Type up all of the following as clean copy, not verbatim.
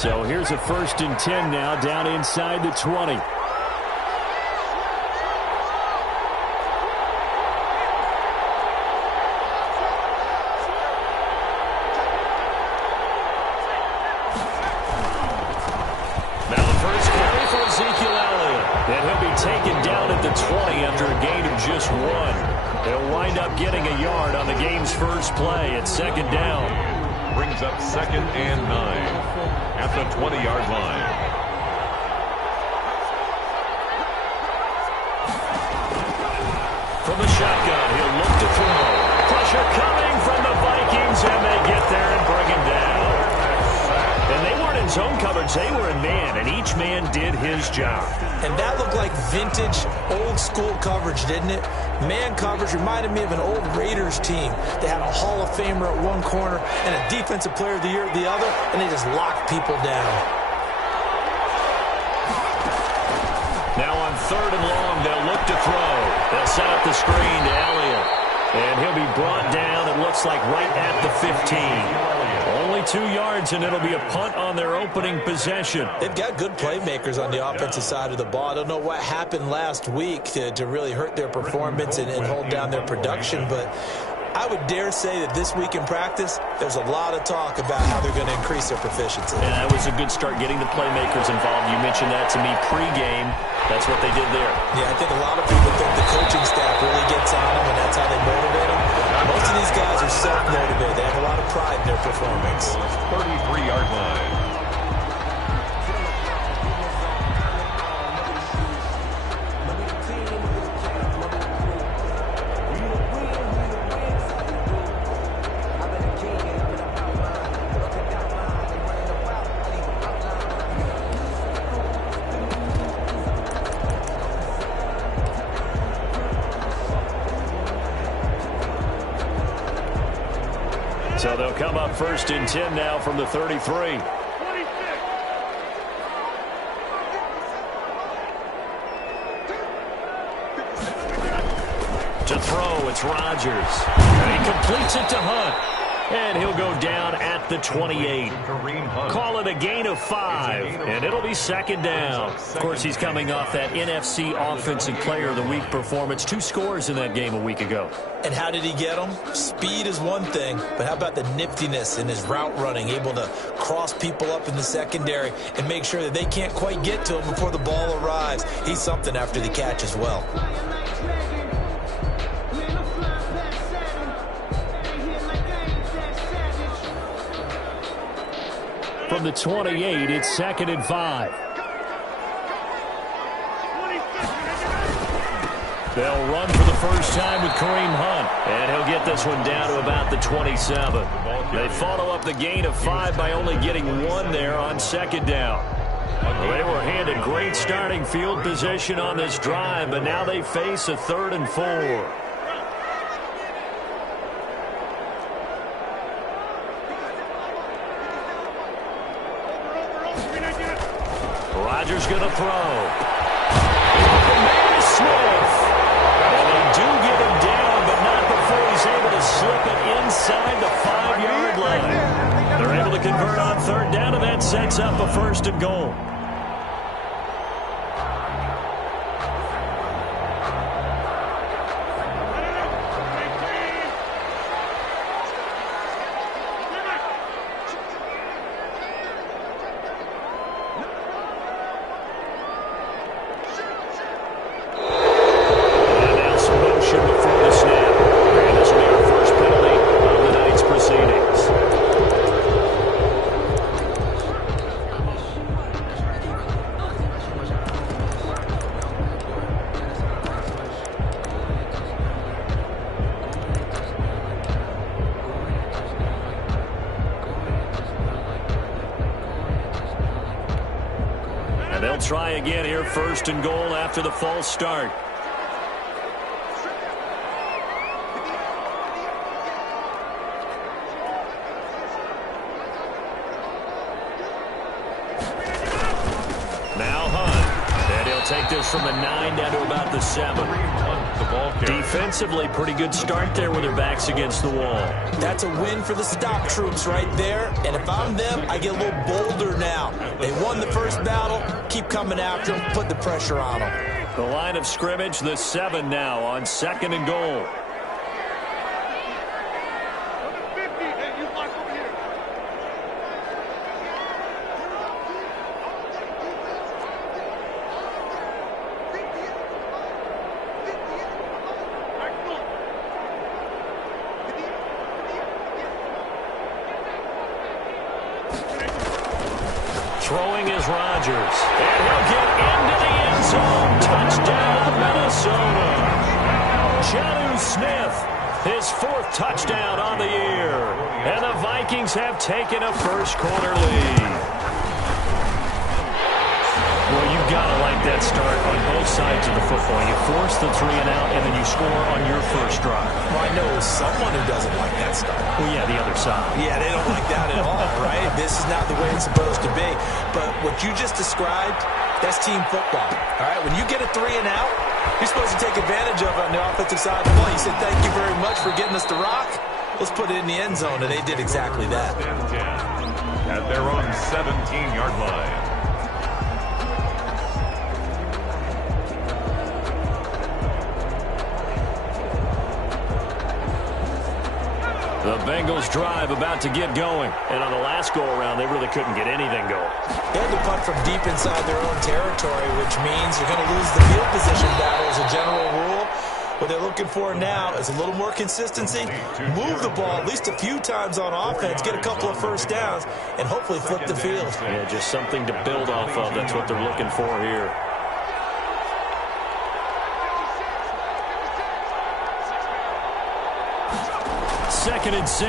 So here's a 1st and 10 now, down inside the 20. Now the first carry for Ezekiel Elliott. And he'll be taken down at the 20 after a gain of just 1. He'll wind up getting a yard on the game's first play at 2nd down. Brings up 2nd and 9 at the 20-yard line. From the shotgun, he'll look to throw. Pressure coming from the Vikings, and they get there and bring him down. And they weren't in zone coverage, they were in man, and each man did his job. And that looked like vintage, old-school coverage, didn't it? Man coverage reminded me of an old Raiders team. They had a Hall of Famer at one corner and a Defensive Player of the Year at the other, and they just locked people down. Now on 3rd and long, they'll look to throw. They'll set up the screen to Elliott. And he'll be brought down, it looks like, right at the 15. Only 2 yards, and it'll be a punt on their opening possession. They've got good playmakers on the offensive side of the ball. I don't know what happened last week to really hurt their performance and hold down their production, but I would dare say that this week in practice, there's a lot of talk about how they're going to increase their proficiency. And that was a good start, getting the playmakers involved. You mentioned that to me pregame. That's what they did there. Yeah, I think a lot of people think the coaching staff really gets on them, and that's how they motivate them. Most of these guys are self-motivated. They have a lot of pride in their performance. 33-yard line. So they'll come up 1st and 10 now from the 33. To throw, it's Rodgers. And he completes it to Hunt. And he'll go down at the 28. Call it a gain of 5, and it'll be 2nd down. Of course, he's coming off that NFC Offensive Player of the Week performance. 2 scores in that game a week ago. And how did he get them? Speed is one thing, but how about the niftiness in his route running, able to cross people up in the secondary and make sure that they can't quite get to him before the ball arrives. He's something after the catch as well. From the 28, it's 2nd and 5. They'll run for the first time with Kareem Hunt, and he'll get this one down to about the 27. They follow up the gain of 5 by only getting 1 there on 2nd down. Well, they were handed great starting field position on this drive, but now they face a 3rd and 4. Rodgers going to throw. The man is Smith. And they do get him down, but not before he's able to slip it inside the 5-yard line. They're able to convert on 3rd down, and that sets up a 1st and goal. They'll try again here, 1st and goal after the false start. Now Hunt. And he'll take this from the 9 down to about the 7. the ball carrier. Defensively, pretty good start there with their backs against the wall. That's a win for the stop troops right there. And if I'm them, I get a little bolder now. They won the first battle. Keep coming after them. Put the pressure on them. The line of scrimmage, the 7 now on 2nd and goal. Throwing is Rodgers. And he'll get into the end zone. Touchdown, Minnesota. Jonnu Smith, his 4th touchdown on the year. And the Vikings have taken a first-quarter lead. Well, you've got to like that start on both sides of the football. You force the 3 and out, and then you score on your first drive. Well, I know someone who doesn't like that start. Well, yeah, the other side. Yeah, they don't like that at all, right? This is not the way it's supposed to be. But what you just described, that's team football, all right? When you get a 3 and out, you're supposed to take advantage of it on the offensive side of the ball. You said, thank you very much for getting us the rock. Let's put it in the end zone, and they did exactly that. At their own 17-yard line. The Bengals drive about to get going. And on the last go-around, they really couldn't get anything going. They had to punt from deep inside their own territory, which means you're going to lose the field position battle as a general rule. What they're looking for now is a little more consistency, move the ball at least a few times on offense, get a couple of first downs, and hopefully flip the field. Yeah, just something to build off of. That's what they're looking for here. Second and 6.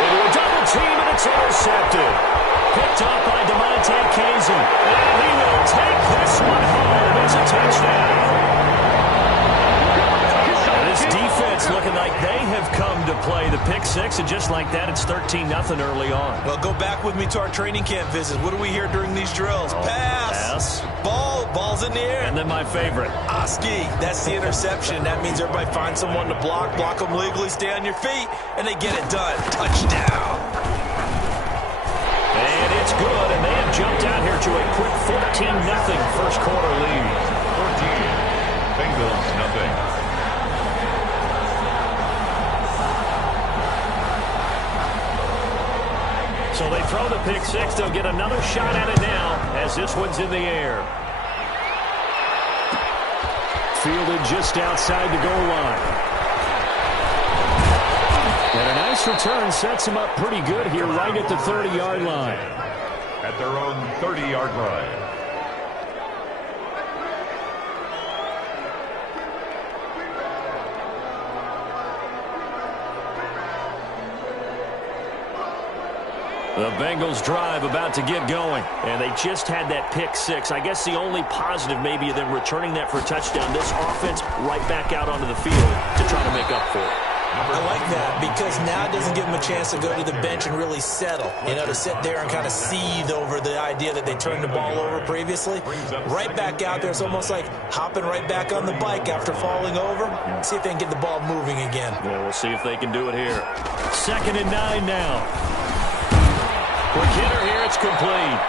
Into a double team, and it's intercepted. Picked up by DeMonte Kazin. And he will take this one home as a touchdown. And this defense looking like they have come to play the pick 6, and just like that, it's 13-0 early on. Well, go back with me to our training camp visit. What do we hear during these drills? Pass. Ball's in the air. And then my favorite. Oski, that's the interception. That means everybody finds someone to block them legally, stay on your feet, and they get it done. Touchdown. And it's good, and they have jumped out here to a quick 14-0 first quarter lead. 14, Bengals nothing. So they throw the pick 6. They'll get another shot at it now as this one's in the air. Fielded just outside the goal line. And a nice return sets him up pretty good here right at the 30-yard line. At their own 30-yard line. The Bengals drive about to get going, and they just had that pick 6. I guess the only positive maybe of them returning that for a touchdown, this offense right back out onto the field to try to make up for it. I like that because now it doesn't give them a chance to go to the bench and really settle, to sit there and kind of seethe over the idea that they turned the ball over previously. Right back out there, it's almost like hopping right back on the bike after falling over. See if they can get the ball moving again. Yeah, we'll see if they can do it here. 2nd and 9 now. Quick hitter here, it's complete.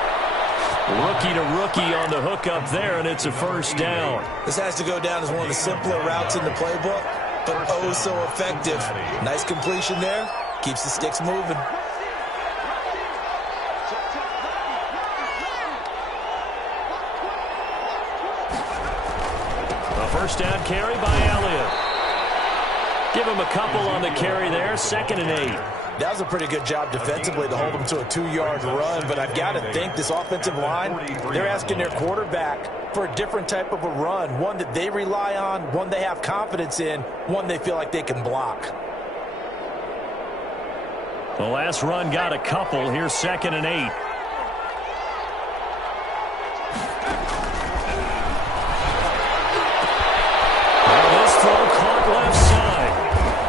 Rookie to rookie on the hook up there, and it's a first down. This has to go down as one of the simpler routes in the playbook, but oh so effective. Nice completion there. Keeps the sticks moving. A first down carry by Elliott. Give him a couple on the carry there. 2nd and 8. That was a pretty good job defensively to hold them to a 2-yard run, but I've got to think this offensive line, they're asking their quarterback for a different type of a run, one that they rely on, one they have confidence in, one they feel like they can block. The last run got a couple. Here's 2nd and 8. Left side.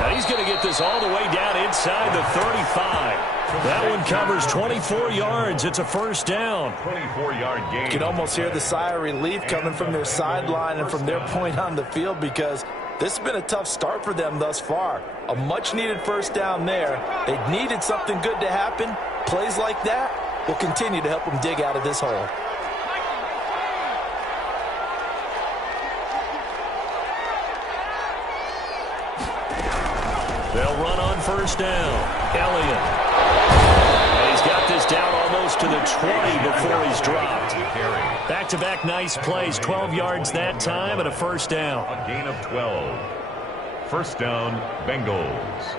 Now he's going to get this all the way down inside the 35. That one covers 24 yards. It's a first down. 24-yard gain. You can almost hear the sigh of relief coming from their sideline and from their point on the field, because this has been a tough start for them thus far. A much-needed first down there. They needed something good to happen. Plays like that will continue to help them dig out of this hole. They'll run on first down. Elliott. And he's got this down almost to the 20 before he's dropped. Back-to-back nice plays. 12 yards that time and a first down. A gain of 12. First down, Bengals.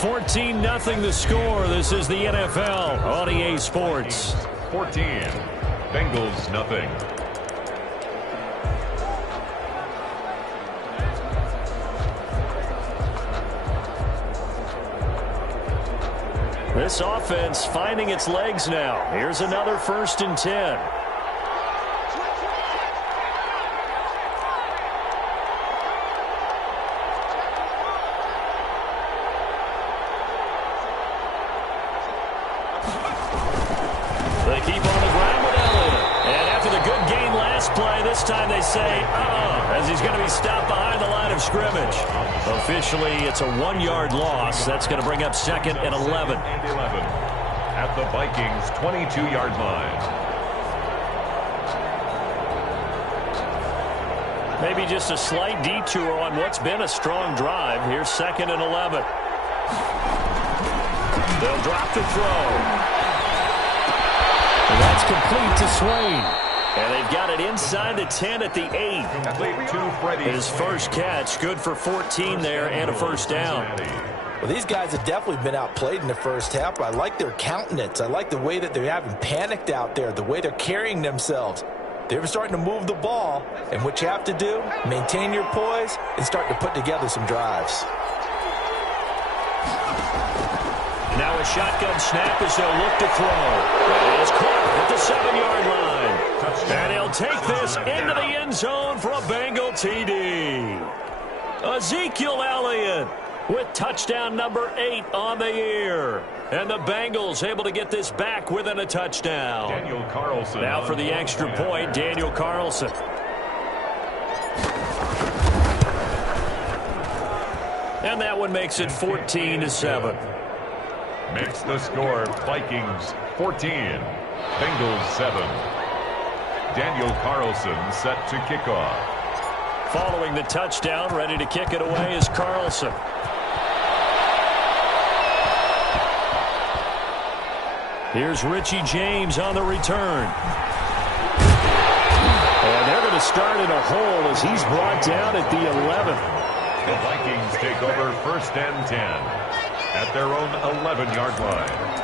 $14-0 the score. This is the NFL on EA Sports. 14. Bengals, nothing. This offense finding its legs now. Here's another 1st and 10. They keep on the ground with Elliott. And after the good gain last play, this time they say, as he's going to be stopped behind the line of scrimmage. Officially, it's a 1-yard loss. That's going to bring up 2nd and 11. At the Vikings' 22-yard line. Maybe just a slight detour on what's been a strong drive. Here's 2nd and 11. They'll drop the throw. And that's complete to Swain. And they've got it inside the 10 at the 8. His first catch, good for 14 there and a first down. Well, these guys have definitely been outplayed in the first half, but I like their countenance. I like the way that they haven't panicked out there, the way they're carrying themselves. They're starting to move the ball, and what you have to do, maintain your poise and start to put together some drives. Now a shotgun snap as they'll look to throw. It is caught at the 7-yard line. And he'll take this into the end zone for a Bengal TD. Ezekiel Elliott with touchdown number 8 on the year. And the Bengals able to get this back within a touchdown. Daniel Carlson. Now for the extra point, Daniel Carlson. And that one makes it 14-7. Makes the score Vikings 14, Bengals 7. Daniel Carlson set to kick off. Following the touchdown, ready to kick it away is Carlson. Here's Richie James on the return. And they're going to start in a hole as he's brought down at the 11. The Vikings take over 1st and 10 at their own 11-yard line.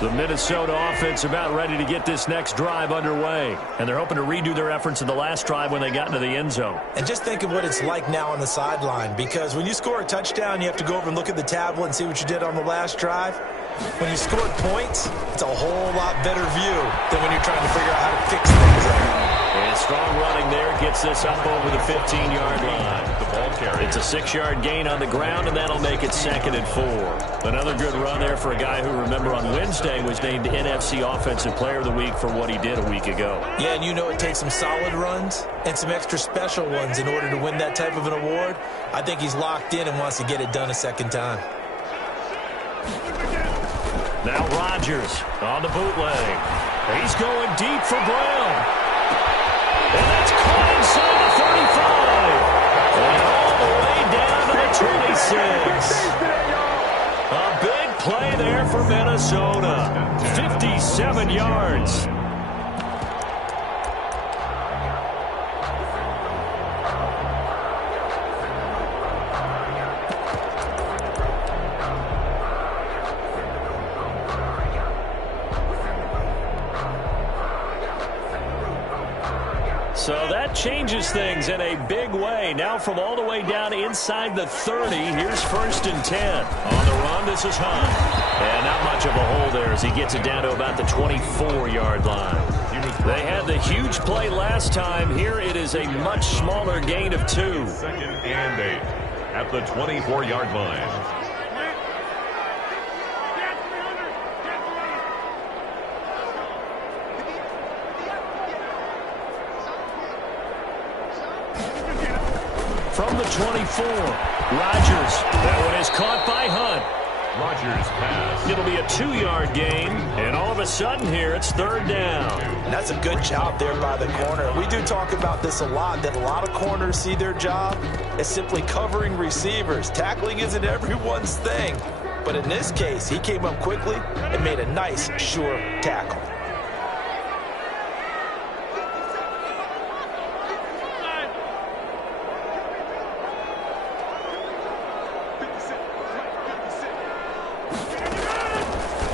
The Minnesota offense about ready to get this next drive underway. And they're hoping to redo their efforts in the last drive when they got into the end zone. And just think of what it's like now on the sideline, because when you score a touchdown, you have to go over and look at the tablet and see what you did on the last drive. When you scored points, it's a whole lot better view than when you're trying to figure out how to fix things up. And strong running there gets this up over the 15-yard line. The ball carrier. It's a 6-yard gain on the ground, and that'll make it 2nd and 4. Another good run there for a guy who, remember, on Wednesday was named NFC Offensive Player of the Week for what he did a week ago. Yeah, and you know it takes some solid runs and some extra special ones in order to win that type of an award. I think he's locked in and wants to get it done a second time. Now Rodgers on the bootleg. He's going deep for Brown. And that's caught inside the 35. And all the way down to the 26. A big play there for Minnesota. 57 yards. So that changes things in a big way. Now from all the way down inside the 30, here's 1st and 10. On the run, this is Hunt. And not much of a hole there as he gets it down to about the 24-yard line. They had the huge play last time. Here it is a much smaller gain of 2. 2nd and 8 at the 24-yard line. From the 24, Rodgers. That one is caught by Hunt. Rodgers pass. It'll be a 2-yard gain, and all of a sudden here it's 3rd down. And that's a good job there by the corner. We do talk about this a lot, that a lot of corners see their job as simply covering receivers. Tackling isn't everyone's thing. But in this case, he came up quickly and made a nice, sure tackle.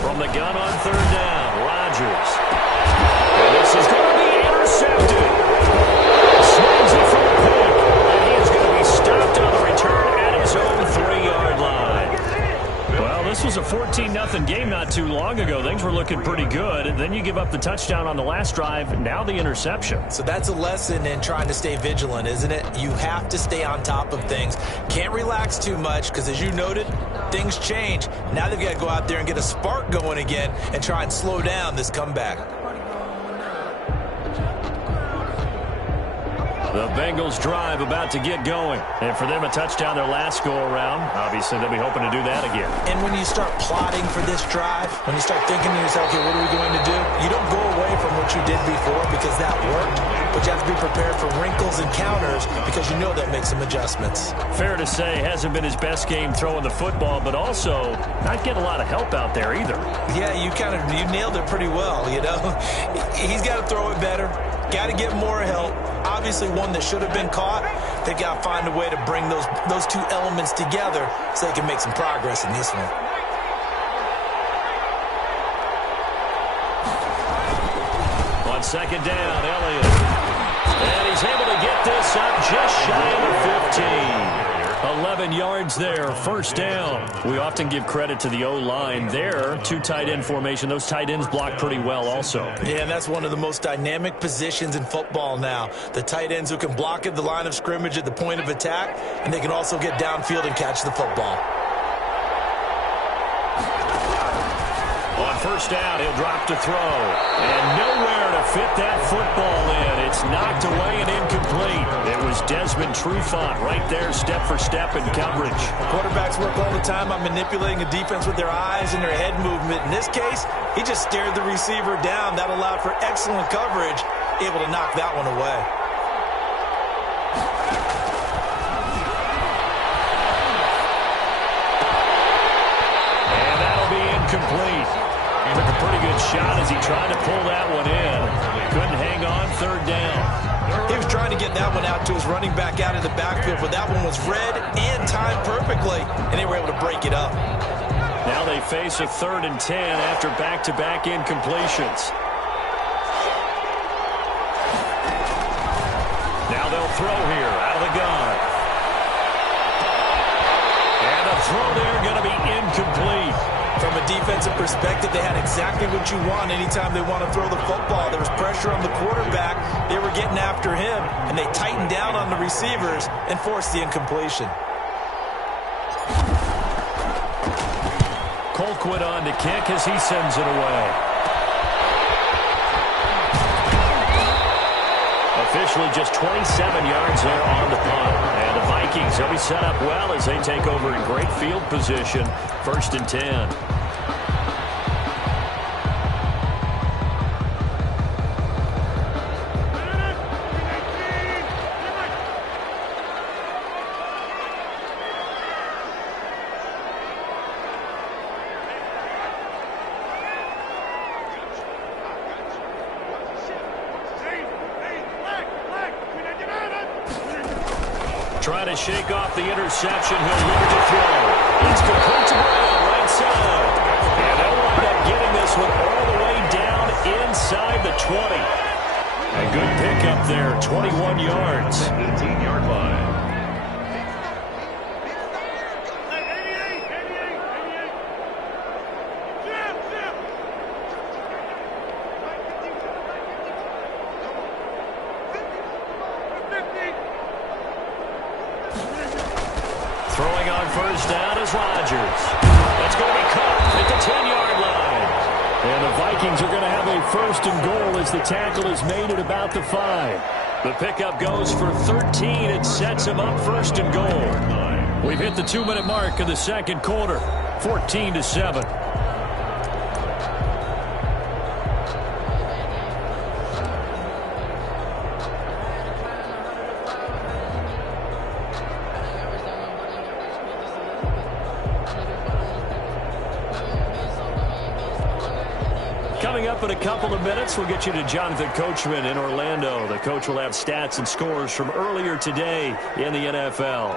From the gun on 3rd down, Rodgers. And this is going to be intercepted. Swings it for a pick. And he is going to be stopped on the return at his own 3-yard line. Well, this was a 14-0 game not too long ago. Things were looking pretty good. And then you give up the touchdown on the last drive. Now the interception. So that's a lesson in trying to stay vigilant, isn't it? You have to stay on top of things. Can't relax too much because, as you noted, things change. Now they've got to go out there and get a spark going again and try and slow down this comeback. The Bengals drive about to get going. And for them, a touchdown their last go-around. Obviously, they'll be hoping to do that again. And when you start plotting for this drive, when you start thinking to yourself, okay, what are we going to do? You don't go away from what you did before because that worked. But you have to be prepared for wrinkles and counters because you know that makes some adjustments. Fair to say, hasn't been his best game throwing the football, but also not getting a lot of help out there either. Yeah, you nailed it pretty well, you know. He's got to throw it better. Got to get more help. Obviously one that should have been caught. They got to find a way to bring those two elements together so they can make some progress in this one. On 2nd down, Elliott. And he's able to get this up just shy of the 15. 11 yards there, 1st down. We often give credit to the O-line there. 2 tight end formation. Those tight ends block pretty well also. Yeah, and that's one of the most dynamic positions in football now. The tight ends who can block at the line of scrimmage at the point of attack, and they can also get downfield and catch the football. On 1st down, he'll drop to throw. And nowhere to fit that football in. It's knocked away and incomplete. It was Desmond Trufant right there, step for step in coverage. Quarterbacks work all the time on manipulating a defense with their eyes and their head movement. In this case, he just stared the receiver down. That allowed for excellent coverage, able to knock that one away. And that'll be incomplete. He took a pretty good shot as he tried to pull that one in. Couldn't hang on, 3rd down. He was trying to get that one out to his running back out of the backfield, but that one was read and timed perfectly, and they were able to break it up. Now they face a 3rd and 10 after back-to-back incompletions. Now they'll throw here out of the gun. And a throw there going to be incomplete. From a defensive perspective, they had exactly what you want anytime they want to throw the football. There was pressure on the quarterback. They were getting after him, and they tightened down on the receivers and forced the incompletion. Colquitt on to kick as he sends it away. Officially just 27 yards there on the punt. And the Vikings, they'll be set up well as they take over in great field position. 1st and 10. Trying to shake off the interception. He'll look to throw. It's complete to Brown, right side. And they'll wind up getting this one all the way down inside the 20. A good pickup there, 21 yards. 15-yard line. Throwing on first down is Rodgers. That's going to be caught at the 10-yard line. And the Vikings are going to have a first and goal as the tackle is made at about the 5. The pickup goes for 13. It sets him up first and goal. We've hit the 2-minute mark of the second quarter, 14-7. Coming up in a couple of minutes, we'll get you to Jonathan Coachman in Orlando. The coach will have stats and scores from earlier today in the NFL.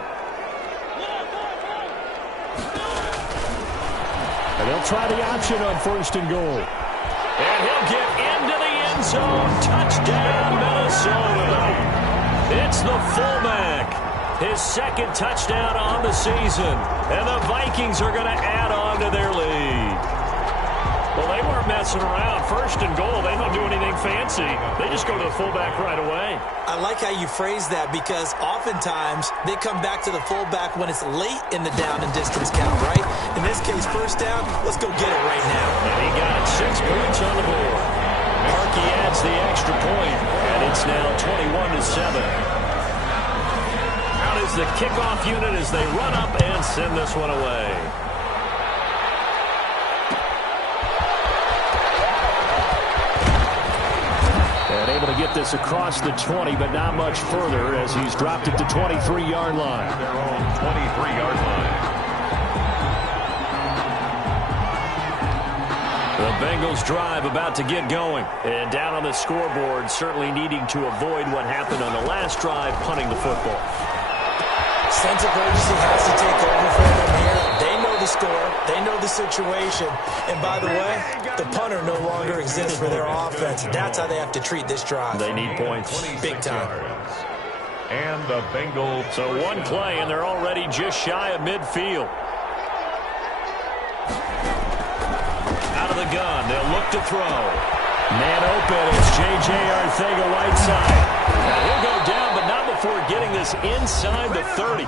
And they'll try the option on first and goal. And he'll get into the end zone. Touchdown, Minnesota. It's the fullback. His second touchdown on the season. And the Vikings are going to add on to their lead. Well, they weren't messing around. First and goal, they don't do anything fancy. They just go to the fullback right away. I like how you phrase that because oftentimes they come back to the fullback when it's late in the down and distance count, right? In this case, first down, let's go get it right now. And he got 6 points on the board. Markey adds the extra point, and it's now 21-7. Out is the kickoff unit as they run up and send this one away. And able to get this across the 20, but not much further as he's dropped it to 23-yard line. Their own 23-yard line. The Bengals drive about to get going. And down on the scoreboard, certainly needing to avoid what happened on the last drive, punting the football. Sense of urgency has to take over for them here. They know the score. They know the situation. And by the way, the punter no longer exists for their offense. That's how they have to treat this drive. They need points. Big time. And the Bengals. So one play, and they're already just shy of midfield. Out of the gun. They'll look to throw. Man open. It's J.J. Arcega-Whiteside. Now he'll go down, but not before getting this inside the 30.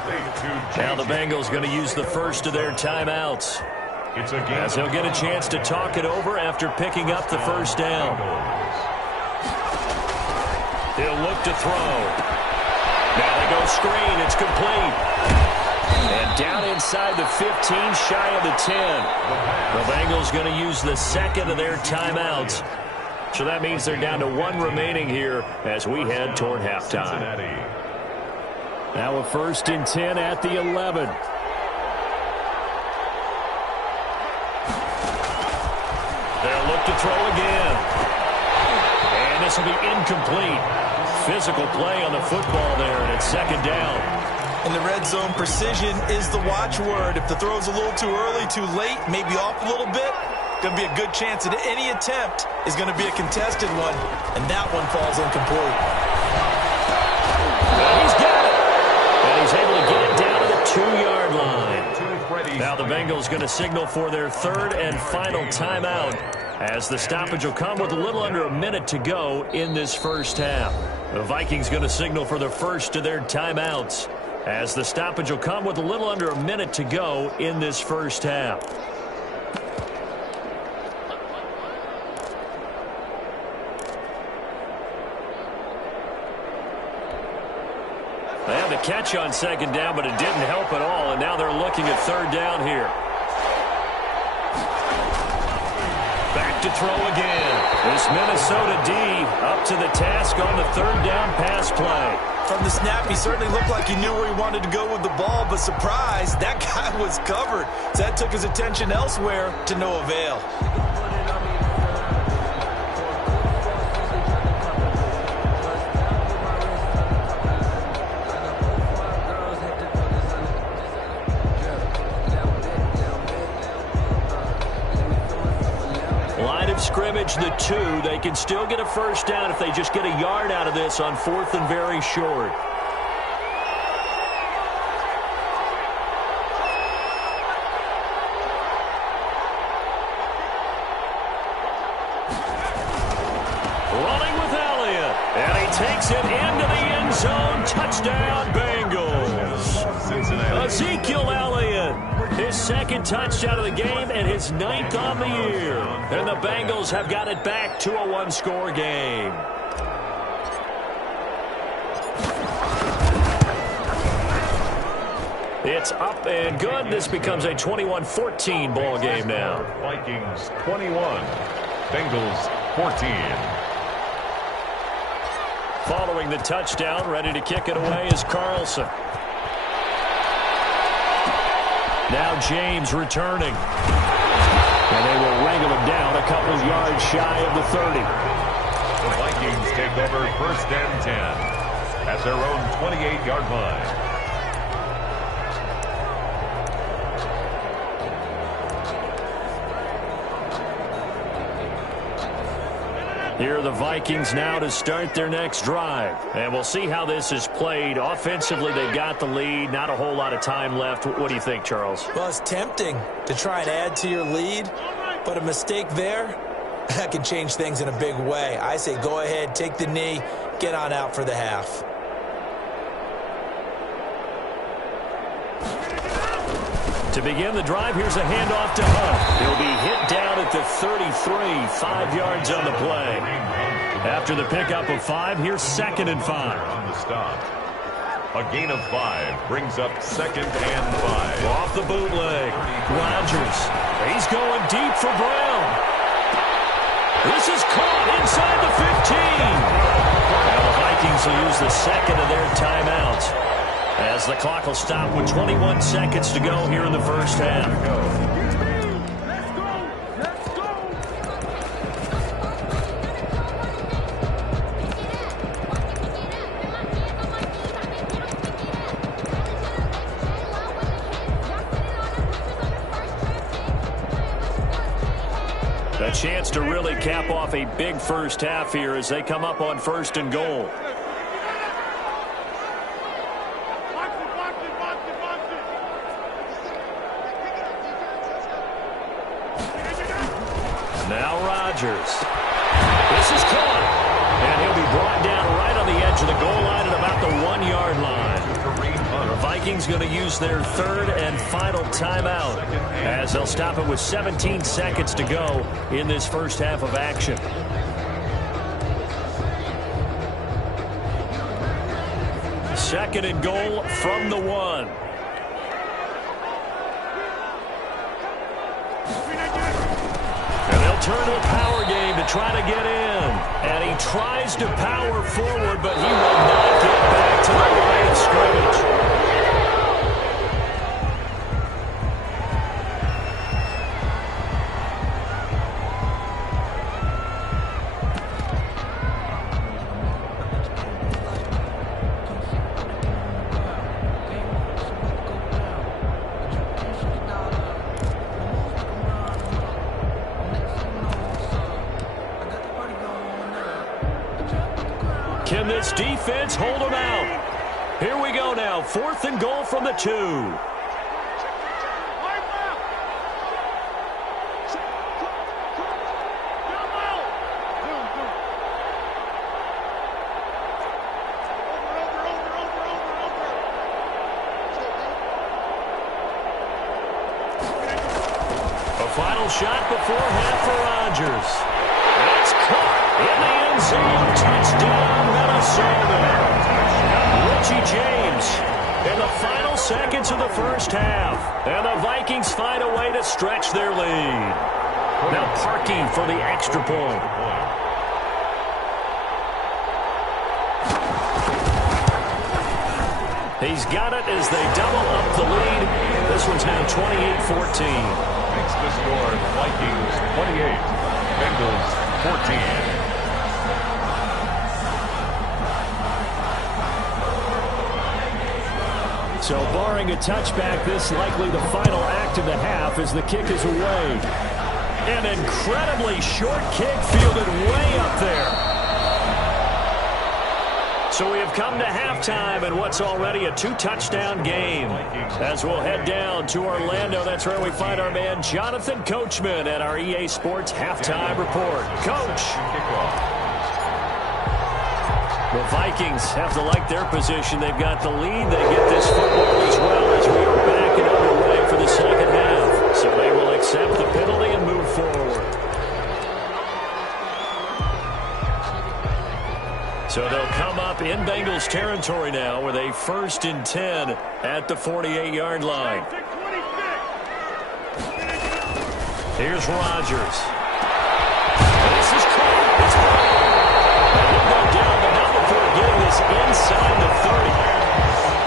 Now the Bengals going to use the first of their timeouts. As he'll get a chance to talk it over after picking up the first down. He'll look to throw. Now they go screen. It's complete. And down inside the 15, shy of the 10. The Bengals going to use the second of their timeouts. So that means they're down to 1 remaining here as we head toward halftime. Now a 1st and 10 at the 11. They'll look to throw again. And this will be incomplete. Physical play on the football there, and it's second down. In the red zone, precision is the watchword. If the throw's a little too early, too late, maybe off a little bit, going to be a good chance that any attempt is going to be a contested one, and that one falls incomplete. Well, he's got it. And he's able to get it down to the 2-yard line. Now the Bengals going to signal for their third and final timeout as the stoppage will come with a little under a minute to go in this first half. The Vikings going to signal for the first of their timeouts as the stoppage will come with a little under a minute to go in this first half. They had the catch on second down, but it didn't help at all, and now they're looking at third down here. Back to throw again. This Minnesota D up to the task on the third down pass play. From the snap, he certainly looked like he knew where he wanted to go with the ball, but surprise, that guy was covered. So that took his attention elsewhere to no avail. average the 2. They can still get a first down if they just get a yard out of this on 4th and very short. Running with Elliott, and he takes it into the end zone. Touchdown, Bengals. Cincinnati. Ezekiel Elliott, his 2nd touchdown of the game and his 9th on the year. And the Bengals have got it back to a 1-score game. It's up and good. This becomes a 21-14 ball game now. Vikings 21, Bengals 14. Following the touchdown, ready to kick it away is Carlson. Now James returning. And they will wrangle him down a couple yards shy of the 30. The Vikings take over 1st and 10 at their own 28-yard line. Here are the Vikings now to start their next drive. And we'll see how this is played. Offensively, they've got the lead. Not a whole lot of time left. What do you think, Charles? Well, it's tempting to try and add to your lead, but a mistake there, that can change things in a big way. I say go ahead, take the knee, get on out for the half. To begin the drive, here's a handoff to Hunt. He'll be hit down at the 33, 5 yards on the play. After the pickup of 5, here's 2nd and 5. On the stop. A gain of 5 brings up 2nd and 5. Off the bootleg. Rodgers. He's going deep for Brown. This is caught inside the 15. Now the Vikings will use the 2nd of their timeouts, as the clock will stop with 21 seconds to go here in the first half. A chance to really cap off a big first half here as they come up on 1st and goal. Now Rodgers. This is caught. And he'll be brought down right on the edge of the goal line at about the 1-yard line. The Vikings going to use their 3rd and final timeout, as they'll stop it with 17 seconds to go in this first half of action. Second and goal from the 1. Turn to a power game to try to get in. And he tries to power forward, but he will not get back to the line of scrimmage. Can this defense hold them out? Here we go now. 4th and goal from the 2. A final shot before half for Rodgers. That's caught in the end zone. Touchdown, Minnesota. Richie James in the final seconds of the first half. And the Vikings find a way to stretch their lead. Now Parkey for the extra point. He's got it as they double up the lead. This one's now 28-14. Makes the score Vikings 28, Bengals 14. So barring a touchback, this likely the final act of the half as the kick is away. An incredibly short kick fielded way up there. So we have come to halftime in what's already a 2-touchdown game. As we'll head down to Orlando, that's where we find our man Jonathan Coachman at our EA Sports Halftime Report. Coach. The Vikings have to like their position. They've got the lead. They get this football as well as we are back and underway for the second half. So they will accept the penalty and move forward. So they'll come up in Bengals territory now with a 1st and 10 at the 48-yard line. Here's Rodgers. This is caught. It's ball. He'll go down, but not before getting this inside the 30.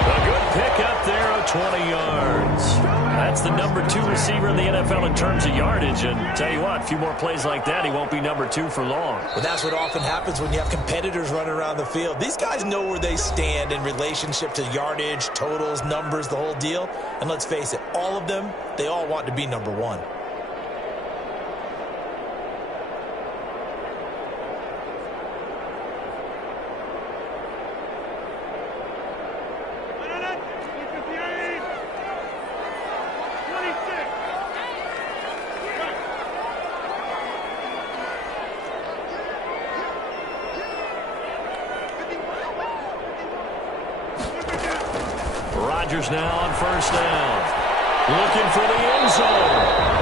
A good pick up there of 20 yards. That's the number 2 receiver in the NFL in terms of yardage. And tell you what, a few more plays like that, he won't be number 2 for long. Well, that's what often happens when you have competitors running around the field. These guys know where they stand in relationship to yardage, totals, numbers, the whole deal. And let's face it, all of them, they all want to be number 1. Rodgers now on 1st down. Looking for the end zone.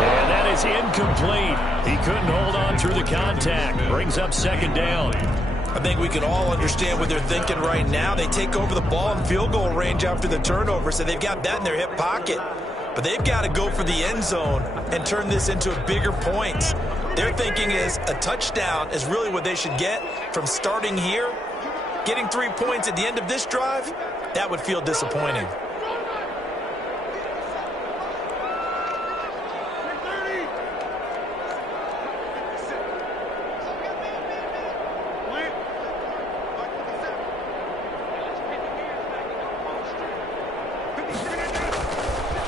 And that is incomplete. He couldn't hold on through the contact. Brings up 2nd down. I think we can all understand what they're thinking right now. They take over the ball in field goal range after the turnover, so they've got that in their hip pocket. But they've got to go for the end zone and turn this into a bigger points. Their thinking is a touchdown is really what they should get from starting here. Getting 3 points at the end of this drive, that would feel disappointing.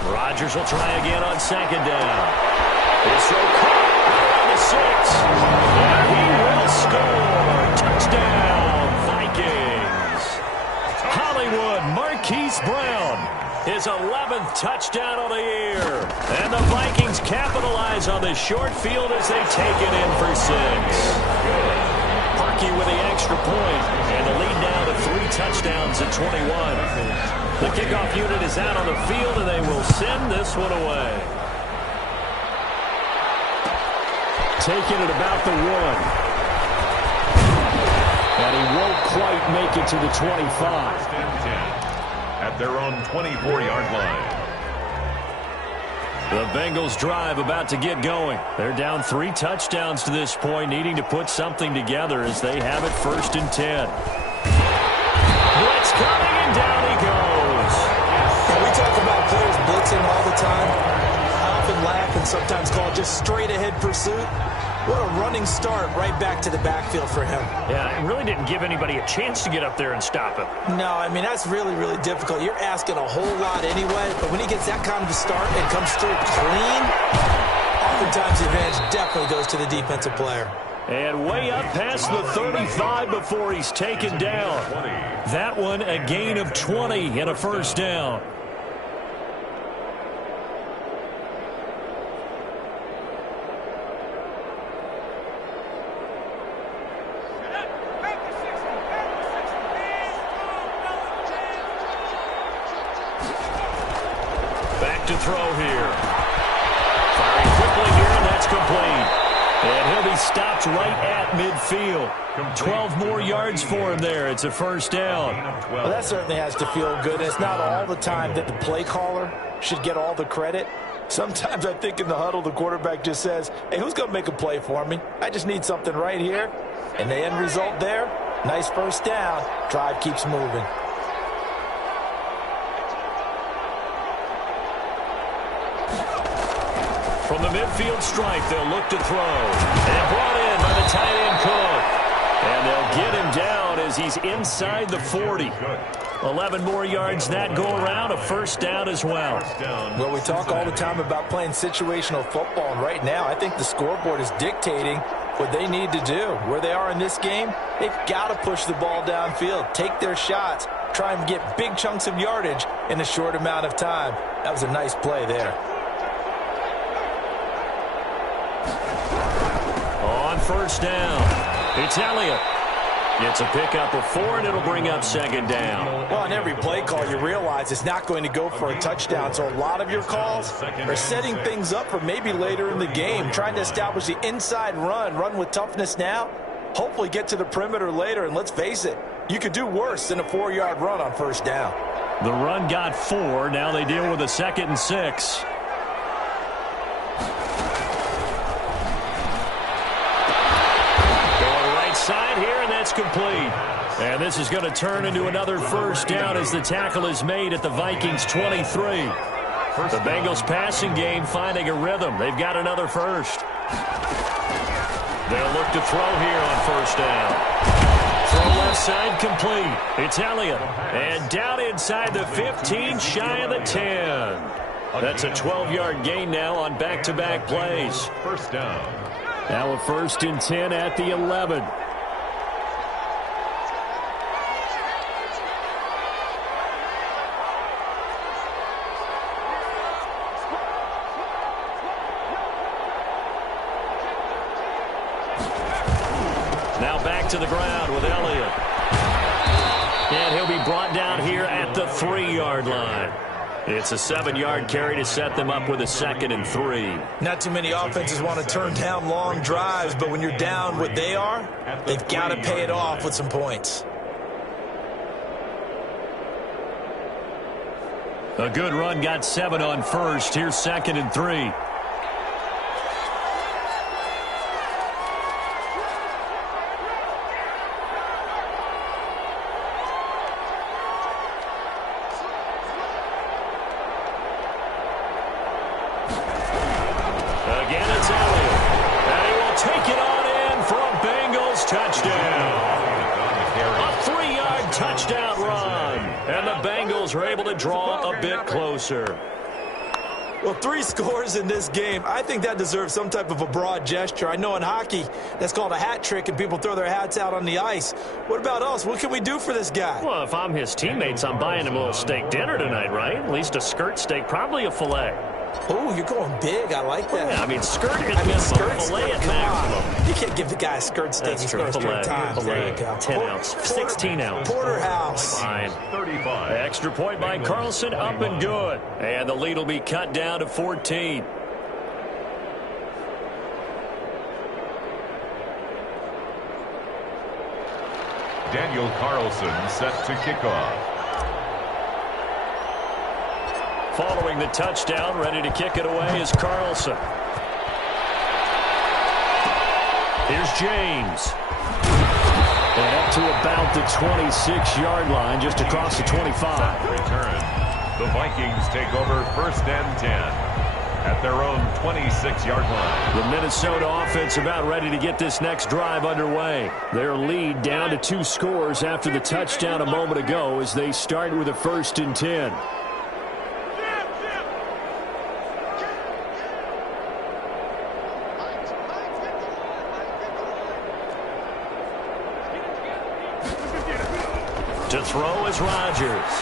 Rodgers will try again on 2nd down. This throw caught around the 6. And he will score. Touchdown, Vikings. Hollywood Marquise Brown, his 11th touchdown of the year. And the Vikings capitalize on this short field as they take it in for 6. Parkey with the extra point, and the lead now to 3 touchdowns at 21. The kickoff unit is out on the field, and they will send this one away. Taking it about the 1. And he won't quite make it to the 25. 1st and 10 at their own 24-yard line. The Bengals drive about to get going. They're down 3 touchdowns to this point, needing to put something together as they have it 1st and 10. Blitz coming, and down he goes. When we talk about players blitzing all the time, I often laugh and sometimes call it just straight-ahead pursuit. What a running start right back to the backfield for him. Yeah, it really didn't give anybody a chance to get up there and stop him. No, I mean, that's really, really difficult. You're asking a whole lot anyway, but when he gets that kind of a start and comes through clean, oftentimes the advantage definitely goes to the defensive player. And way up past the 35 before he's taken down. That one a gain of 20 and a 1st down. Back to throw here. Firing quickly here, and that's complete. And he'll be stopped right at midfield. 12 more yards for him there. It's a 1st down. Well, that certainly has to feel good. It's not all the time that the play caller should get all the credit. Sometimes I think in the huddle, the quarterback just says, hey, who's going to make a play for me? I just need something right here. And the end result there, nice 1st down. Drive keeps moving. From the midfield stripe, they'll look to throw. And brought in by the tight end Cook. And they'll get him down as he's inside the 40. 11 more yards that go around, a first down as well. Well, we talk all the time about playing situational football, and right now I think the scoreboard is dictating what they need to do. Where they are in this game, they've got to push the ball downfield, take their shots, try and get big chunks of yardage in a short amount of time. That was a nice play there. On first down, it's Elliott. Gets a pickup of 4, and it'll bring up second down. Well, on every play call, you realize it's not going to go for a touchdown. So a lot of your calls are setting things up for maybe later in the game, trying to establish the inside run with toughness now, hopefully get to the perimeter later. And let's face it, you could do worse than a 4-yard run on first down. The run got 4. Now they deal with a 2nd and 6. Side here, and that's complete. And this is going to turn into another first down as the tackle is made at the Vikings 23. The Bengals passing game finding a rhythm. They've got another first. They'll look to throw here on first down. Throw left side complete. It's Elliott. And down inside the 15, shy of the 10. That's a 12-yard gain now on back-to-back plays. First down. Now a 1st and 10 at the 11. Now back to the ground with Elliott. And he'll be brought down here at the 3-yard line. It's a 7-yard carry to set them up with a 2nd and 3. Not too many offenses want to turn down long drives, but when you're down what they are, they've got to pay it off with some points. A good run got 7 on first. Here's 2nd and 3. Are able to draw a bit closer. Well, 3 scores in this game. I think that deserves some type of a broad gesture. I know in hockey, that's called a hat trick, and people throw their hats out on the ice. What about us? What can we do for this guy? Well, if I'm his teammates, I'm buying him a little steak dinner tonight, right? At least a skirt steak, probably a filet. Oh, you're going big. I like that. Yeah, I mean, skirt at minimum, filet at maximum. You can't give the guy a skirt steak. That's true. Filet. 10 ounce, 16 ounce. Porterhouse. Fine. 35. Extra point by Carlson, up and good. And the lead will be cut down to 14. Daniel Carlson set to kick off. Following the touchdown, ready to kick it away is Carlson. Here's James. And up to about the 26-yard line, just across the 25. Return. The Vikings take over 1st and 10 at their own 26-yard line. The Minnesota offense about ready to get this next drive underway. Their lead down to 2 scores after the touchdown a moment ago as they start with a 1st and 10. To throw is Rodgers.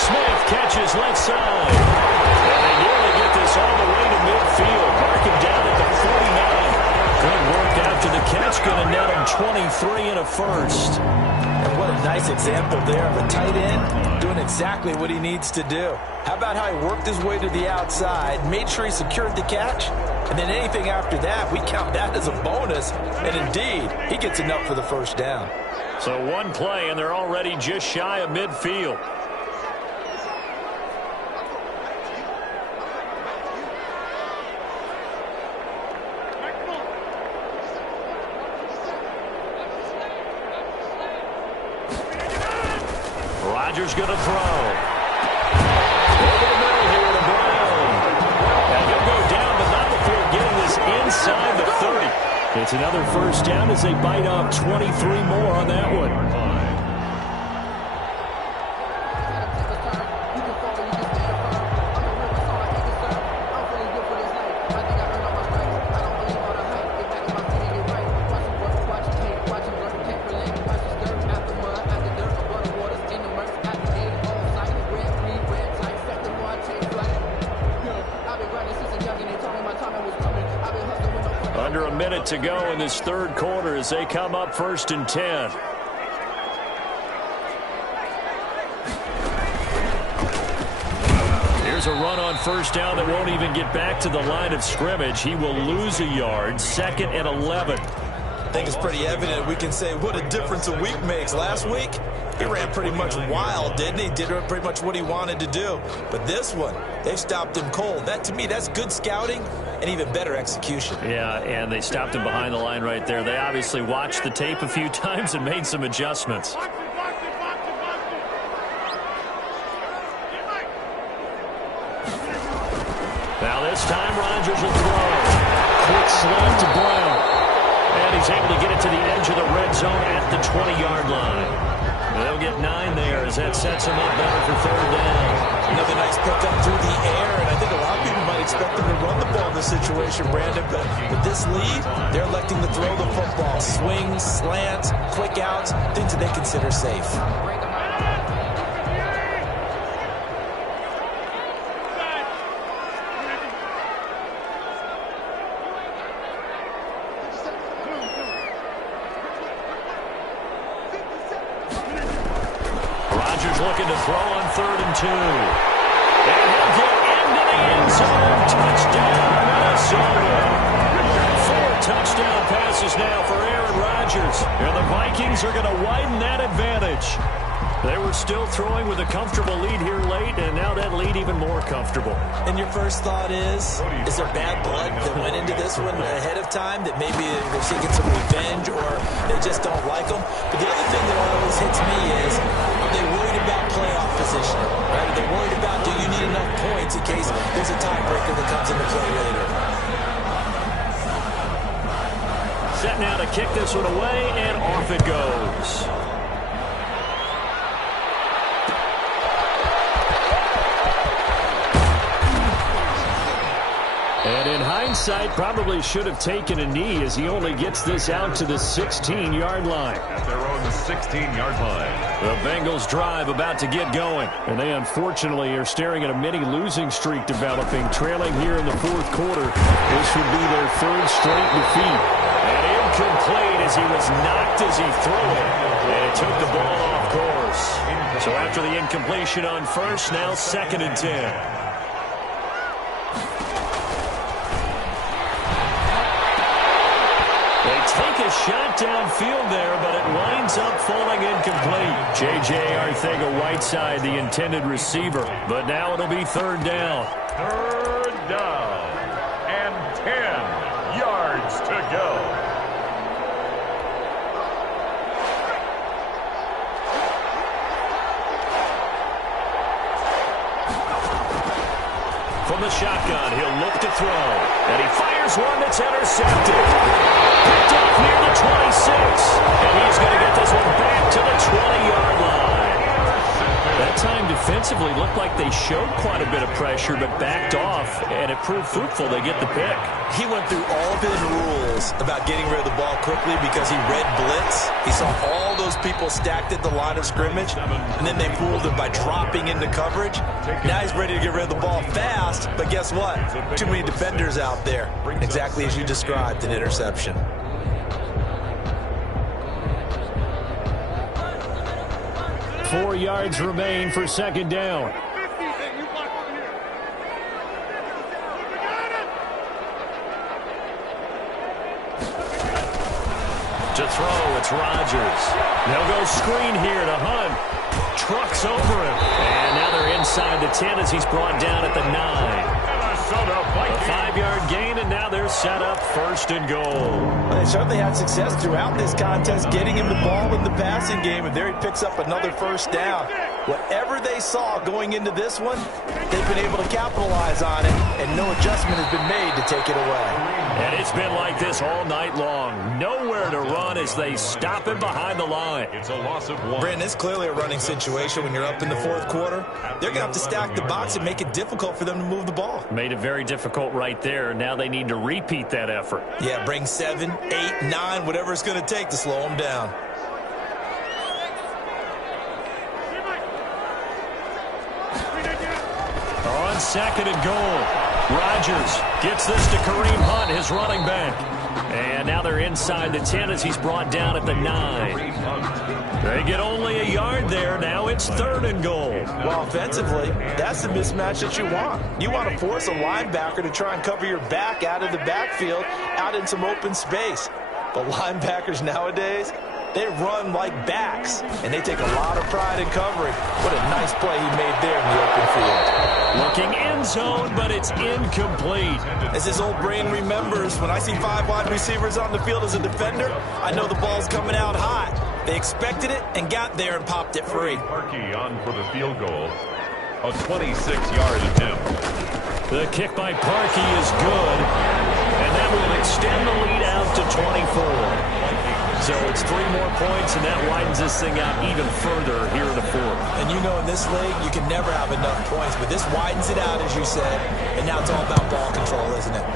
Smith catches left side. And they nearly get this all the way to midfield. Mark him down at the 49. Good work after the catch. Going to net him 23 and a first. And what a nice example there of a tight end doing exactly what he needs to do. How about how he worked his way to the outside, made sure he secured the catch, and then anything after that, we count that as a bonus. And indeed, he gets enough for the first down. So one play, and they're already just shy of midfield. Rodgers going to throw. Over the middle here to Brown. And he'll go down, but not before getting this inside the 30. It's another first down as they bite off 23 more on that one. about to go in this third quarter as they come up 1st and 10. Here's a run on 1st down that won't even get back to the line of scrimmage. He will lose a yard. 2nd and 11. I think it's pretty evident. We can say what a difference a week makes. Last week, he ran pretty much wild, didn't he? Did pretty much what he wanted to do. But this one, they stopped him cold. That, to me, that's good scouting and even better execution. Yeah, and they stopped him behind the line right there. They obviously watched the tape a few times and made some adjustments. Now this time, Rodgers will throw. Quick slant to Brown. And he's able to get it to the edge of the red zone at the 20-yard line. They'll get 9 there as that sets him up better for 3rd down. Another nice pickup through the air, and I think a lot of people might expect them to run the ball in this situation, Brandon, but with this lead, they're electing to throw the football. Swings, slants, quick outs, things that they consider safe. Looking to throw on 3rd and 2. And he'll get into the end zone. Touchdown, Minnesota. 4 touchdown passes now for Aaron Rodgers. And the Vikings are going to widen that advantage. They were still throwing with a comfortable lead here late, and now that lead even more comfortable. And your first thought is there bad blood that went into this one ahead of time, that maybe they're seeking some revenge or they just don't like them? But the other thing that always hits me is, are they worried about playoff positioning? Right? Are they worried about, do you need enough points in case there's a tiebreaker that comes into play later? Set now to kick this one away, and off it goes. And in hindsight, probably should have taken a knee as he only gets this out to the 16-yard line. At their own 16-yard line. The Bengals drive about to get going. And they unfortunately are staring at a mini losing streak developing, trailing here in the 4th quarter. This would be their 3rd straight defeat. And incomplete as he was knocked as he threw it. And it took the ball off course. So after the incompletion on 1st, now 2nd and 10. Take a shot downfield there, but it winds up falling incomplete. J.J. Arcega-Whiteside, the intended receiver. But now it'll be 3rd down. 3rd down and 10 yards to go. From the shotgun, he'll look to throw. And he fires one that's intercepted. Picked off near the 26. And he's going to get this one back to the 20-yard line. That time defensively looked like they showed quite a bit of pressure, but backed off, and it proved fruitful. They get the pick. He went through all of his rules about getting rid of the ball quickly because he read blitz. He saw all those people stacked at the line of scrimmage, and then they fooled him by dropping into coverage. Now he's ready to get rid of the ball fast, but guess what? Too many defenders out there. Exactly as you described, an interception. Four yards remain for 2nd down. To throw, it's Rodgers. They'll go screen here to Hunt. Trucks over him. And now they're inside the 10 as he's brought down at the 9. A 5-yard gain, and now they're set up 1st and goal. Well, they certainly had success throughout this contest, getting him the ball in the passing game, and there he picks up another 1st down. Whatever they saw going into this one, they've been able to capitalize on it, and no adjustment has been made to take it away. And it's been like this all night long. Nowhere to run as they stop him behind the line. It's a loss of 1. Brandon, it's clearly a running situation when you're up in the 4th quarter. They're going to have to stack the box and make it difficult for them to move the ball. Made it very difficult right there. Now they need to repeat that effort. Yeah, bring 7, 8, 9, whatever it's going to take to slow them down. On 2nd and goal, Rodgers gets this to Kareem Hunt, his running back. And now they're inside the 10 as he's brought down at the 9. They get only a yard there. Now it's 3rd and goal. Well, offensively, that's the mismatch that you want. You want to force a linebacker to try and cover your back out of the backfield, out in some open space. But linebackers nowadays, they run like backs, and they take a lot of pride in covering. What a nice play he made there in the open field. Looking end zone, but it's incomplete. As his old brain remembers, when I see 5 wide receivers on the field as a defender, I know the ball's coming out hot. They expected it and got there and popped it free. Parkey on for the field goal. A 26-yard attempt. The kick by Parkey is good, and that will extend the lead out to 24. So it's 3 more points, and that widens this thing out even further here in the 4th. And you know in this league, you can never have enough points, but this widens it out, as you said, and now it's all about ball control, isn't it?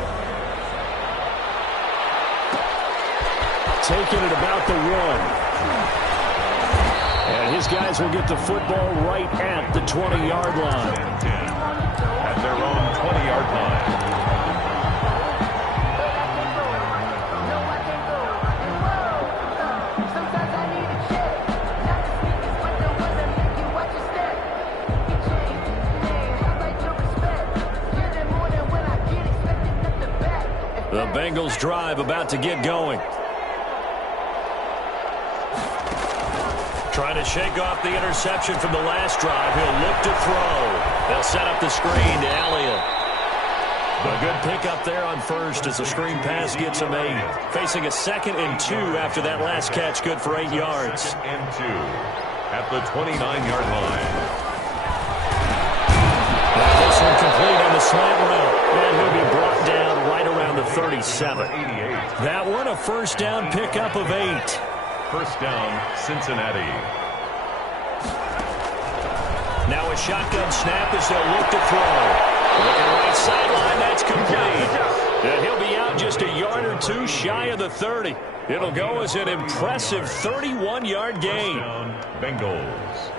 Taking it about the 1. And his guys will get the football right at the 20-yard line. At their own 20-yard line. The Bengals drive about to get going. Trying to shake off the interception from the last drive. He'll look to throw. They'll set up the screen to Elliott. A good pickup there on first as the screen pass gets him 8. Facing a 2nd and 2 after that last catch, good for 8 yards. 2nd and 2 at the 29-yard line. This one complete on the slant route. And he'll be brought down right around the 37. That one a first down pickup of 8. First down, Cincinnati. Now a shotgun snap as they'll look to throw. Looking right sideline, that's complete. And he'll be out just a yard or 2 shy of the 30. It'll go as an impressive 31-yard gain. Bengals.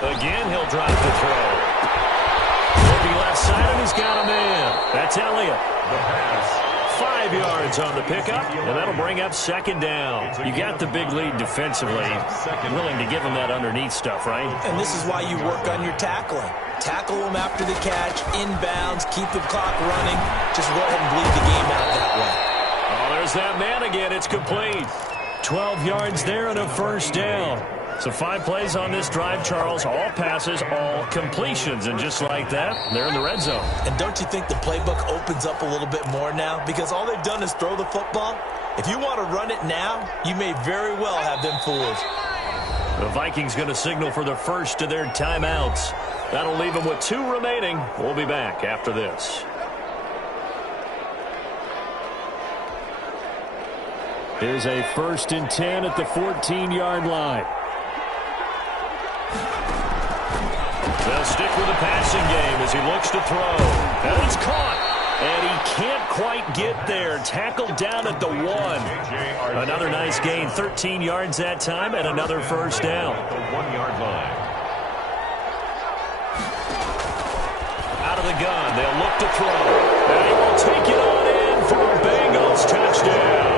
Again, he'll drop the throw. He'll be left side, and he's got him in. That's Elliott. The pass. 5 yards on the pickup, and that'll bring up 2nd down. You got the big lead defensively. Willing to give him that underneath stuff, right? And this is why you work on your tackling. Tackle them after the catch, inbounds, keep the clock running. Just go ahead and bleed the game out that way. Oh, there's that man again. It's complete. 12 yards there and a first down. So 5 plays on this drive, Charles. All passes, all completions. And just like that, they're in the red zone. And don't you think the playbook opens up a little bit more now? Because all they've done is throw the football. If you want to run it now, you may very well have them fooled. The Vikings going to signal for the first of their timeouts. That'll leave them with 2 remaining. We'll be back after this. Here's a 1st and 10 at the 14-yard line. They'll stick with the passing game as he looks to throw. And it's caught. And he can't quite get there. Tackled down at the 1. Another nice gain. 13 yards that time and another first down. The 1-yard line. Out of the gun. They'll look to throw. And he will take it on in for a Bengals touchdown.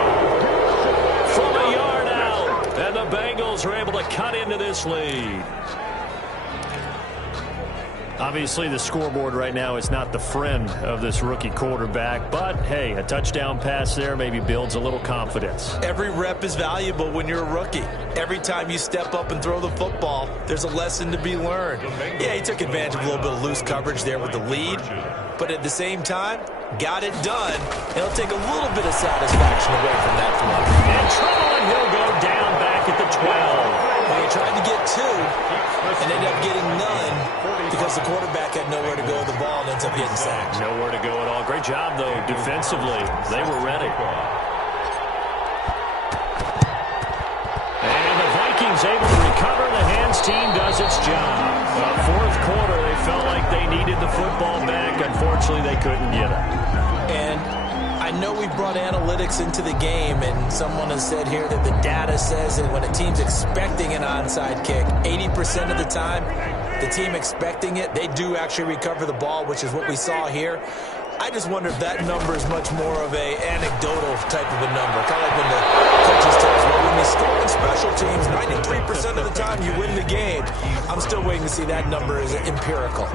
From a yard out. And the Bengals are able to cut into this lead. Obviously, the scoreboard right now is not the friend of this rookie quarterback. But, hey, a touchdown pass there maybe builds a little confidence. Every rep is valuable when you're a rookie. Every time you step up and throw the football, there's a lesson to be learned. Yeah, he took advantage of a little bit of loose coverage there with the lead. But at the same time, got it done. It'll take a little bit of satisfaction away from that throw. And trouble, and he'll go down back at the 12. Well, he tried to get 2 and ended up getting none because the quarterback had nowhere to go with the ball and ends up getting sacked. Nowhere to go at all. Great job, though, defensively. They were ready. And the Vikings able to recover. The hands team does its job. The 4th quarter, they felt like they needed the football back. Unfortunately, they couldn't get it. And I know we brought analytics into the game, and someone has said here that the data says that when a team's expecting an onside kick, 80% of the time, the team expecting it, they do actually recover the ball, which is what we saw here. I just wonder if that number is much more of a anecdotal type of a number. Kind of like when the coaches tell us, well, when we score in special teams, 93% of the time you win the game. I'm still waiting to see that number is empirical.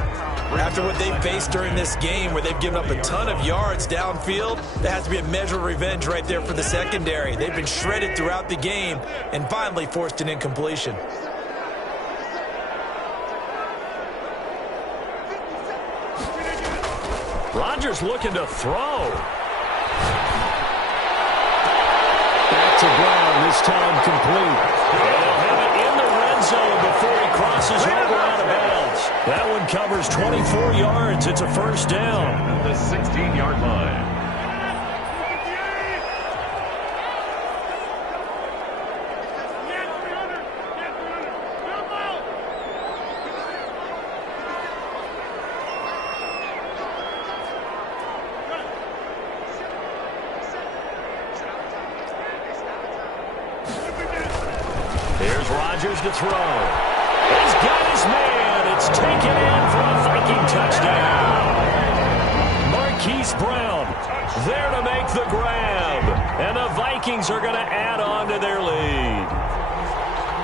After what they've faced during this game, where they've given up a ton of yards downfield, there has to be a measure of revenge right there for the secondary. They've been shredded throughout the game and finally forced an incompletion. Rodgers looking to throw. Back to Brown, this time complete. And he'll have it in the red zone before he crosses over out of bounds. That one covers 24 yards. It's a first down. The 16-yard line. Here's Rodgers to throw. He's got his man. It's taken in for a Viking touchdown. Marquise Brown there to make the grab. And the Vikings are going to add on to their lead.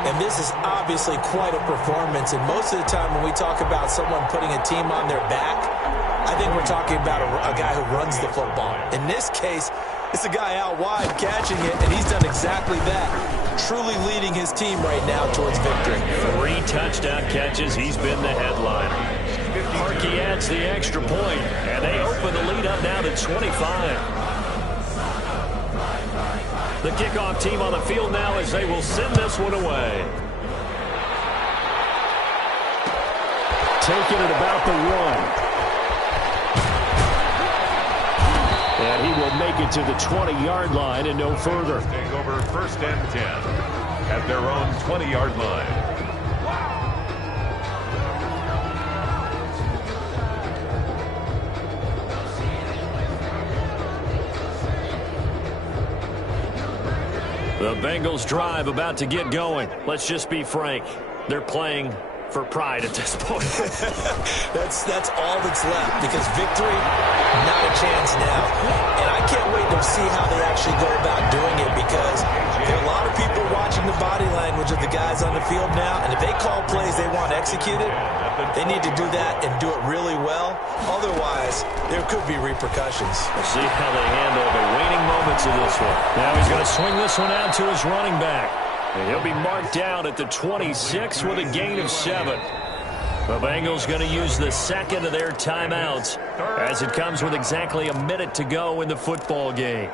And this is obviously quite a performance. And most of the time when we talk about someone putting a team on their back, I think we're talking about a guy who runs the football. In this case, it's a guy out wide catching it, and he's done exactly that, truly leading his team right now towards victory. 3 touchdown catches. He's been the headliner. Harkey adds the extra point, and they open the lead up now to 25. The kickoff team on the field now as they will send this one away. Taking it about the 1. And he will make it to the 20-yard line and no further. Take over first and 10 at their own 20-yard line. The Bengals drive about to get going. Let's just be frank. They're playing for pride at this point. That's all that's left, because victory, not a chance now. And I can't wait to see how they actually go about doing it, because there are a lot of people watching the body language of the guys on the field now, and if they call plays they want executed, they need to do that and do it really well. Otherwise, there could be repercussions. We'll see how they handle the waning moments of this one. Now he's going to swing this one out to his running back. And he'll be marked down at the 26 with a gain of 7. The Bengals going to use the second of their timeouts as it comes with exactly a minute to go in the football game.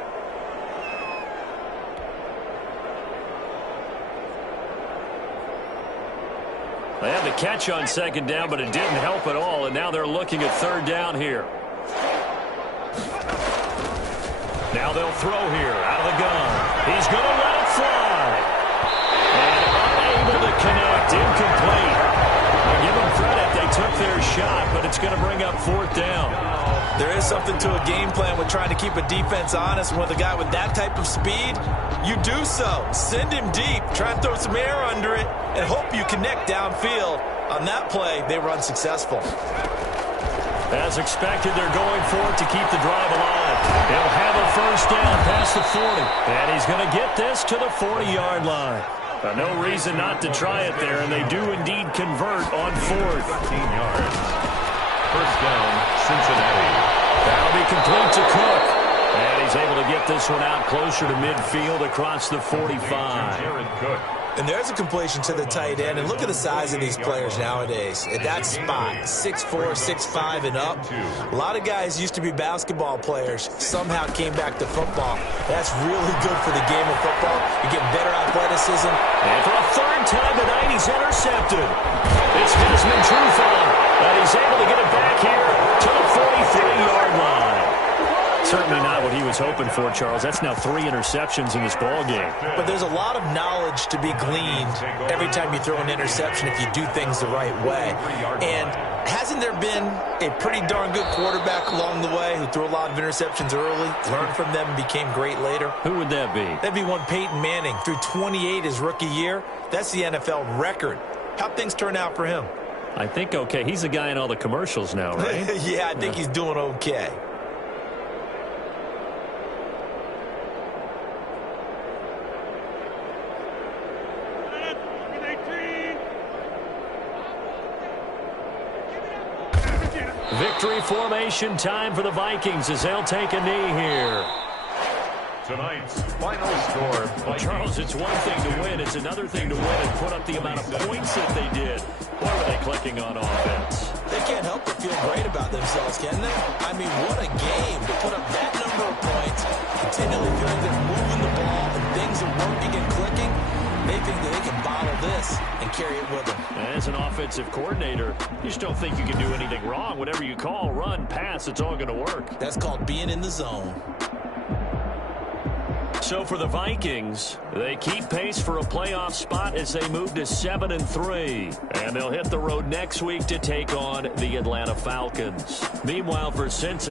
They had the catch on second down, but it didn't help at all, and now they're looking at third down here. Now they'll throw here out of the gun. He's going to let it fly. And unable to connect, incomplete. Now give them credit, they took their shot, but it's going to bring up fourth down. There is something to a game plan with trying to keep a defense honest. With a guy with that type of speed, you do so. Send him deep, try and throw some air under it, and hope you connect downfield. On that play, they were unsuccessful. As expected, they're going for it to keep the drive alive. He'll have a first down past the 40. And he's going to get this to the 40-yard line. No reason not to try it there, and they do indeed convert on fourth. 13 yards. First down, Cincinnati. That'll be complete to Cook. And he's able to get this one out closer to midfield across the 45. Jared Cook. And there's a completion to the tight end. And look at the size of these players nowadays. At that spot, 6'4", 6'5", and up. A lot of guys used to be basketball players, somehow came back to football. That's really good for the game of football. You get better athleticism. And for a third time tonight, he's intercepted. It's Desmond Trufant, and he's able to get it back here to the 43-yard line. Certainly not what he was hoping for, Charles. That's now 3 interceptions in this ball game. But there's a lot of knowledge to be gleaned every time you throw an interception if you do things the right way. And hasn't there been a pretty darn good quarterback along the way who threw a lot of interceptions early, learned from them, and became great later? Who would that be? That'd be one Peyton Manning. Threw 28 his rookie year. That's the NFL record. How'd things turn out for him? I think okay. He's the guy in all the commercials now, right? Yeah, I think he's doing okay. Victory formation time for the Vikings as they'll take a knee here. Tonight's final score. Vikings. Charles, it's one thing to win. It's another thing to win and put up the amount of points that they did. Why were they clicking on offense? They can't help but feel great about themselves, can they? I mean, what a game to put up that number of points, continually feeling they're moving the ball and things are working and clicking. They think that they can bottle this and carry it with them. As an offensive coordinator, you just don't think you can do anything wrong. Whatever you call, run, pass, it's all going to work. That's called being in the zone. So for the Vikings, they keep pace for a playoff spot as they move to 7-3. And they'll hit the road next week to take on the Atlanta Falcons. Meanwhile, for Cincinnati.